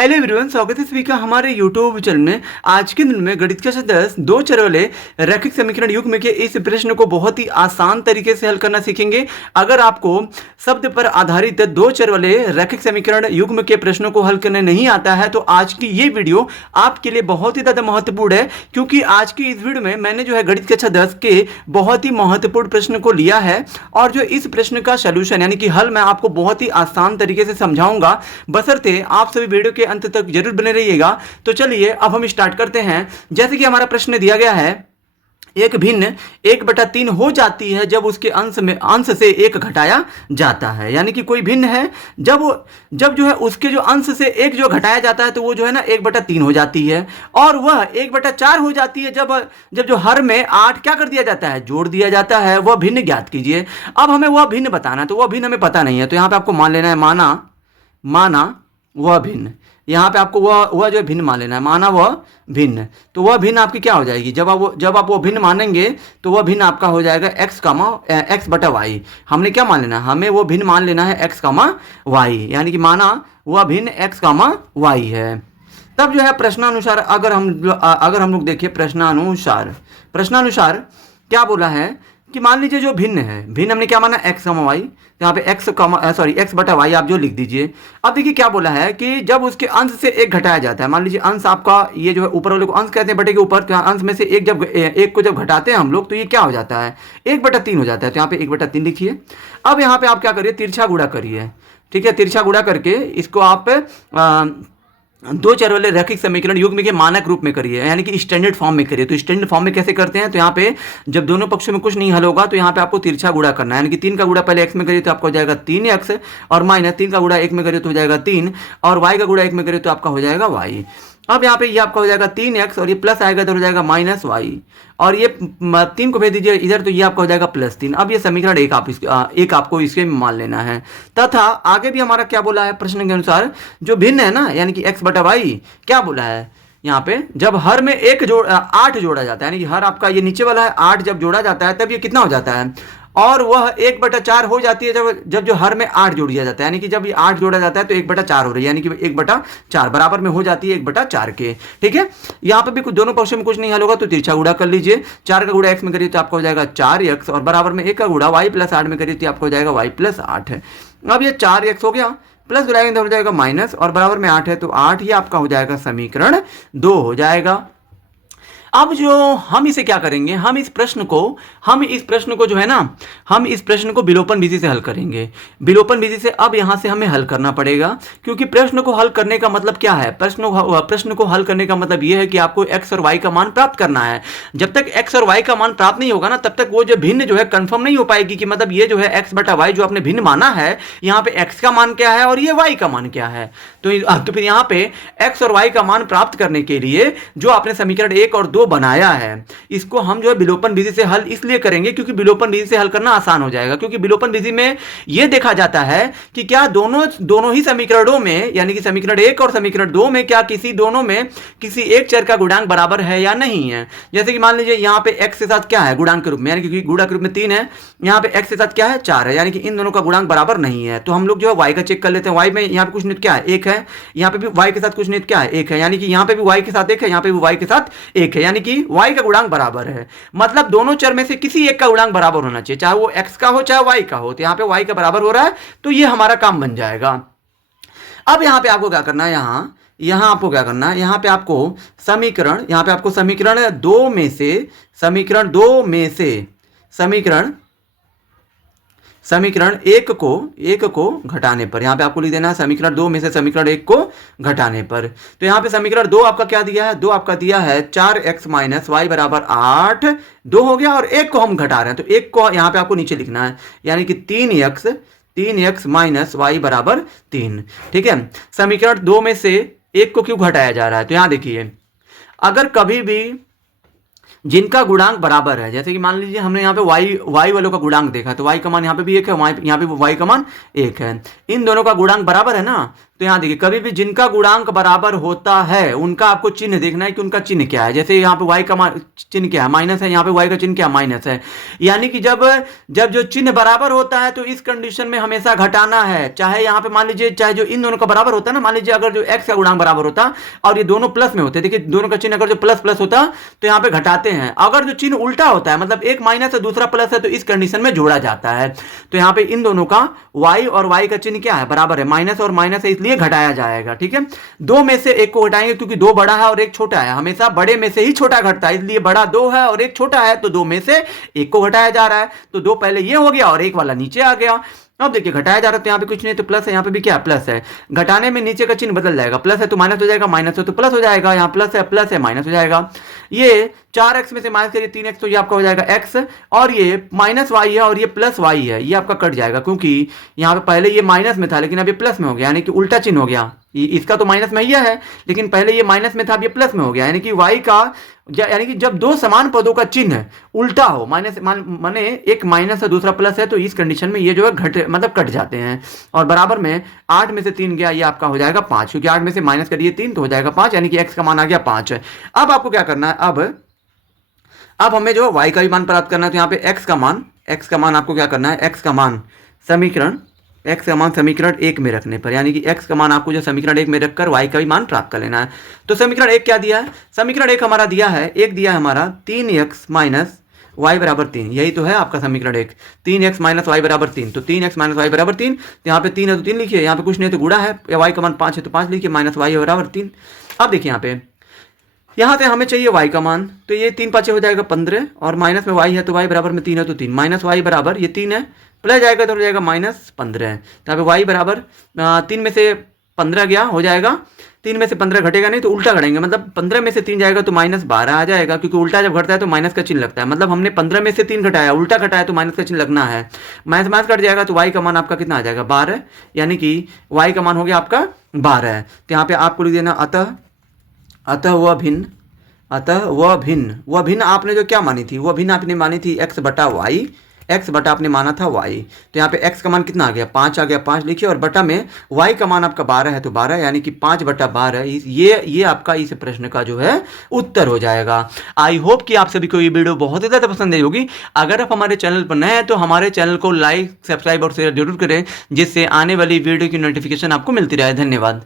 Hello everyone, स्वागत है सभी का हमारे यूट्यूब चैनल में। आज के दिन में गणित कक्षा 10 दो चर वाले रैखिक समीकरण युग्म के इस प्रश्न को बहुत ही आसान तरीके से हल करना सीखेंगे। अगर आपको शब्द पर आधारित दो चर वाले रैखिक समीकरण युग्म के प्रश्नों को हल करने नहीं आता है तो आज की ये वीडियो आपके लिए बहुत ही ज़्यादा महत्वपूर्ण है, क्योंकि आज की इस वीडियो में मैंने जो है गणित कक्षा 10 के बहुत ही महत्वपूर्ण प्रश्न को लिया है और जो इस प्रश्न का सोल्यूशन यानी कि हल मैं आपको बहुत ही आसान तरीके से समझाऊंगा, बशर्ते आप सभी वीडियो के अंत तक जरूर बने रहिएगा। तो चलिए अब हम स्टार्ट करते हैं। जैसे कि हमारा प्रश्न दिया गया है, एक भिन्न 1/3 हो जाती है जब उसके अंश से एक घटाया जाता है। यानी कि कोई भिन्न है, जब जो है उसके जो अंश से एक जो घटाया जाता है तो वो जो है ना 1/3 हो जाती है, और वह 1/4 हो जाती है जब जो हर में 8 क्या कर दिया जाता है, जोड़ दिया जाता है। वह भिन्न ज्ञात कीजिए। अब हमें वह भिन्न बताना है, तो वह भिन्न हमें पता नहीं है, तो यहां पर आपको मान लेना है माना वह भिन्न। यहाँ पे आपको वह जो भिन्न मान लेना है, माना वह भिन्न। तो वह भिन्न आपकी क्या हो जाएगी, जब आप वो भिन्न मानेंगे तो वह भिन्न आपका हो जाएगा x/y। हमने क्या मान लेना है, हमें वो भिन्न मान लेना है x/y, यानी कि माना वह भिन्न x/y है। तब जो है प्रश्नानुसार अगर हम लोग देखिए प्रश्नानुसार क्या बोला है कि मान लीजिए जो भिन्न है, भिन्न हमने क्या माना x/y, यहाँ पे x/y आप जो लिख दीजिए। अब देखिए क्या बोला है कि जब उसके अंश से एक घटाया जाता है, मान लीजिए अंश आपका ये जो है ऊपर वाले को अंश कहते हैं बटे के ऊपर, तो अंश में से एक को जब घटाते हैं हम लोग तो ये क्या हो जाता है, 1/3 हो जाता है। तो यहाँ पे 1/3 लिखिए। अब यहाँ पे आप क्या करिए, तिरछा गुणा करिए। ठीक है, तिरछा गुणा करके इसको आप दो चर वाले रैखिक समीकरण युग्म के मानक रूप में करिए, यानी कि स्टैंडर्ड फॉर्म में करिए। तो स्टैंडर्ड फॉर्म में कैसे करते हैं, तो यहाँ पे जब दोनों पक्षों में कुछ नहीं हल होगा तो यहाँ पे आपको तिरछा गुणा करना है, यानी कि 3 का गुणा पहले x में करिए तो आपका हो जाएगा 3x, और माइनस 3 का गुणा 1 में करिए तो हो जाएगा 3, और y का गुणा 1 में करिए तो आपका हो जाएगा y। अब यहाँ पे ये आपका हो जाएगा 3x, और ये प्लस आएगा तो हो जाएगा -y, और ये 3 को भेज दीजिए इधर तो ये आपका हो जाएगा +3। अब ये समीकरण एक आपको इसके मान लेना है। तथा आगे भी हमारा क्या बोला है प्रश्न के अनुसार, जो भिन्न है ना यानी कि x/y, क्या बोला है यहाँ पे, जब हर में 8 जोड़ा जाता है, यानी कि हर आपका ये नीचे वाला है 8 जब जोड़ा जाता है तब ये कितना हो जाता है, और वह 1/4 हो जाती है जब जो हर में 8 जोड़ दिया जाता है, यानी कि जब ये 8 जोड़ा जाता है तो 1/4 हो रही है, यानी कि 1/4 बराबर में हो जाती है 1/4 के। ठीक है, यहाँ पे भी कुछ दोनों पक्षों में कुछ नहीं हल होगा तो तिरछा गुणा कर लीजिए। 4 का गुणा x में करिए तो आपका हो जाएगा 4x, और बराबर में 1 का गुणा y + 8 में करिए तो आपका हो जाएगा y + 8 है। अब ये 4x हो गया, प्लस गुणाएंगे हो जाएगा माइनस, और बराबर में 8 है तो 8 ही आपका हो जाएगा समीकरण 2 हो जाएगा। अब जो हम इसे क्या करेंगे, हम इस प्रश्न को जो है ना, हम इस प्रश्न को विलोपन विधि से हल करेंगे। विलोपन विधि से अब यहां से हमें हल करना पड़ेगा, क्योंकि प्रश्न को हल करने का मतलब क्या है, प्रश्न को हल करने का मतलब यह है कि आपको x और y का मान प्राप्त करना है। जब तक x और y का मान प्राप्त नहीं होगा ना, तब तक वो जो भिन्न जो है कंफर्म नहीं हो पाएगी कि मतलब ये जो है x/y जो आपने भिन्न माना है, यहाँ पे x का मान क्या है और ये y का मान क्या है। तो फिर यहाँ पे x और y का मान प्राप्त करने के लिए जो आपने समीकरण 1 और 2 बनाया है, इसको हम जो है विलोपन विधि से हल इसलिए करेंगे क्योंकि विलोपन विधि से हल करना आसान हो जाएगा। क्योंकि विलोपन विधि में यह देखा जाता है कि क्या दोनों ही समीकरणों में, यानी कि समीकरण 1 और समीकरण 2 में क्या दोनों में किसी एक चर का गुणांक बराबर है या नहीं है। जैसे कि मान लीजिए यहाँ पे x के साथ क्या है गुणांक के रूप में, यानी कि गुणा के रूप में 3 है, यहाँ पे x के साथ क्या है 4 है, यानी कि इन दोनों का गुणांक बराबर नहीं है। तो हम लोग जो है y का चेक कर लेते हैं। y में यहाँ पे कुछ निहित क्या है 1 है, यहाँ पे भी y के साथ कुछ निहित क्या है 1 है, यानी कि यहाँ पे भी y के साथ 1 है, यहाँ पे भी y के साथ 1 है, यानी कि y का गुणांक बराबर है। मतलब दोनों चर में से किसी एक का गुणांक बराबर होना चाहिए, चाहे वो x का हो चाहे y का हो। तो यहाँ पे y का बराबर हो रहा है तो ये हमारा काम बन जाएगा। अब यहाँ पे आपको क्या करना है, यहाँ आपको क्या करना है, यहाँ पे आपको समीकरण 2 में से समीकरण 1 को घटाने पर, यहाँ पे आपको लिख देना है समीकरण 2 में से समीकरण 1 को घटाने पर। तो यहाँ पे समीकरण 2 आपका क्या दिया है, 2 आपका दिया है 4x - y = 8, 2 हो गया, और 1 को हम घटा रहे हैं तो 1 को यहाँ पे आपको नीचे लिखना है, यानी कि 3x - y = 3। ठीक है, समीकरण 2 में से 1 को क्यों घटाया जा रहा है, तो यहाँ देखिए, अगर कभी भी जिनका गुणांक बराबर है, जैसे कि मान लीजिए हमने यहाँ पे y वालों का गुणांक देखा तो y का मान यहाँ पे भी 1 है, यहाँ पे भी y का मान 1 है, इन दोनों का गुणांक बराबर है ना, तो यहाँ देखिए कभी भी जिनका गुणांक बराबर होता है उनका आपको चिन्ह देखना है कि उनका चिन्ह क्या है। जैसे यहाँ पे y का चिन्ह क्या है, माइनस है, यहाँ पे y का चिन्ह क्या है, माइनस है। यानी कि जब जब जो चिन्ह बराबर होता है तो इस कंडीशन में हमेशा घटाना है। चाहे यहाँ पे मान लीजिए, चाहे जो इन दोनों का बराबर होता है ना, मान लीजिए अगर जो x का गुणांक बराबर होता और ये दोनों प्लस में होते, देखिए दोनों का चिन्ह अगर जो प्लस प्लस होता तो यहाँ पे घटाते हैं। अगर जो चिन्ह उल्टा होता है, मतलब एक माइनस है दूसरा प्लस है, तो इस कंडीशन में जोड़ा जाता है। तो यहाँ पे इन दोनों का y और y का चिन्ह क्या है, बराबर है, माइनस और माइनस है, इसलिए घटाया जाएगा। ठीक है, दो में से एक को घटाएंगे क्योंकि दो बड़ा है और एक छोटा है, हमेशा बड़े में से ही छोटा घटता है, इसलिए बड़ा दो है और एक छोटा है, तो दो में से एक को घटाया जा रहा है। तो दो पहले ये हो गया और एक वाला नीचे आ गया। अब देखिए घटाया जा रहा है तो यहाँ पे कुछ नहीं, तो प्लस है, यहाँ पे भी क्या प्लस है। घटाने में नीचे का चिन्ह बदल जाएगा, प्लस है तो माइनस हो जाएगा, माइनस है तो प्लस हो जाएगा, यहाँ प्लस है माइनस हो जाएगा। ये 4x में से माइनस करिए 3x, तो ये आपका हो जाएगा x, और ये माइनस y है और ये प्लस y है, ये आपका कट जाएगा क्योंकि यहाँ पे पहले ये माइनस में था लेकिन अब ये प्लस में हो गया, यानी कि उल्टा चिन्ह हो गया। इसका तो माइनस में ही है लेकिन पहले ये माइनस में था, अब ये प्लस में हो गया, यानी कि y का, यानी कि जब दो समान पदों का चिन्ह उल्टा हो, माइनस माने एक माइनस है दूसरा प्लस है, तो इस कंडीशन में ये जो है मतलब कट जाते हैं। और बराबर में 8 में से 3 गया, ये आपका हो जाएगा 5, क्योंकि 8 में से माइनस करिए 3 तो हो जाएगा 5, यानी कि x का मान आ गया 5। अब आपको क्या करना है, अब हमें जो y का भी मान प्राप्त करना है, तो यहाँ पे x का मान आपको क्या करना है, x का मान समीकरण 1 में रखने पर, यानी कि x का मान आपको जो समीकरण 1 में रखकर y का भी मान प्राप्त कर लेना है। तो समीकरण 1 क्या दिया है, समीकरण 1 हमारा दिया है, एक दिया है हमारा 3x माइनस y बराबर 3, यही तो है आपका समीकरण 1, 3x माइनस y बराबर 3। तो 3x माइनस y बराबर 3, तो यहाँ पे 3 है तो 3 लिखिए, यहाँ पे कुछ नहीं तो गुणा है, y का मान 5 है तो 5 लिखिए, माइनस y बराबर 3। अब देखिए यहाँ से हमें चाहिए y का मान, तो ये 3 5 हो जाएगा 15, और माइनस में y है तो y बराबर में 3 है तो 3, माइनस y बराबर ये 3 है, प्लस जाएगा तो हो जाएगा -15। तो यहाँ पे y बराबर 3 में से 15 गया, हो जाएगा 3 में से 15 घटेगा नहीं तो उल्टा करेंगे, मतलब 15 में से 3 जाएगा तो -12 आ जाएगा, क्योंकि उल्टा जब घटता है तो माइनस का चिन्ह लगता है, मतलब हमने 15 में से 3 घटाया, उल्टा घटाया तो माइनस का चिन्ह लगना है। माइनस कट जाएगा तो y का मान आपका कितना आ जाएगा, 12, यानी कि y का मान हो गया आपका 12। तो यहाँ पे आपको लिख देना अतः वह भिन्न आपने जो क्या मानी थी, वह भिन्न आपने मानी थी x बटा आपने माना था y। तो यहाँ पे x का मान कितना आ गया, 5 आ गया, 5 लिखिए, और बटा में y का मान आपका 12 है तो 12, यानी कि 5 बटा 12, ये आपका इस प्रश्न का जो है उत्तर हो जाएगा। आई होप कि आप सभी को ये वीडियो बहुत ही ज़्यादा पसंद आई होगी। अगर आप हमारे चैनल पर नए हैं तो हमारे चैनल को लाइक, सब्सक्राइब और शेयर जरूर करें, जिससे आने वाली वीडियो की नोटिफिकेशन आपको मिलती रहे। धन्यवाद।